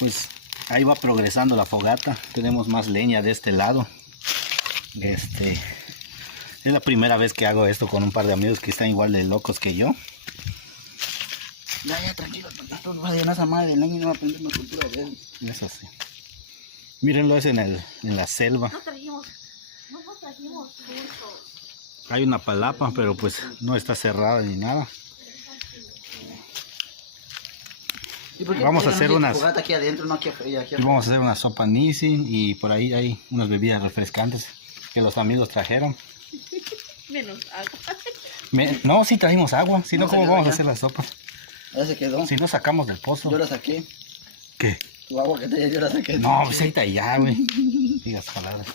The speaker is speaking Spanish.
Pues ahí va progresando la fogata. Tenemos más leña de este lado. Es la primera vez que hago esto con un par de amigos que están igual de locos que yo. Ya, tranquilo, no va a llenar esa madre de leña y no va a aprender una cultura de él. Es así. Mírenlo, es en la selva. No trajimos mucho. Hay una palapa, pero pues no está cerrada ni nada. Vamos a hacer unas... fogata aquí adentro, no aquí afuera. Y vamos a hacer una sopa nisi y por ahí hay unas bebidas refrescantes que los amigos trajeron. Menos agua. No, sí trajimos agua, si no, No, ¿cómo se vamos a quedó hacer ya. las sopas? Ya se quedó. Si no sacamos del pozo. Yo la saqué. ¿Qué? Tu agua que te yo la saqué. No, pues ahorita ya, güey. Digas palabras.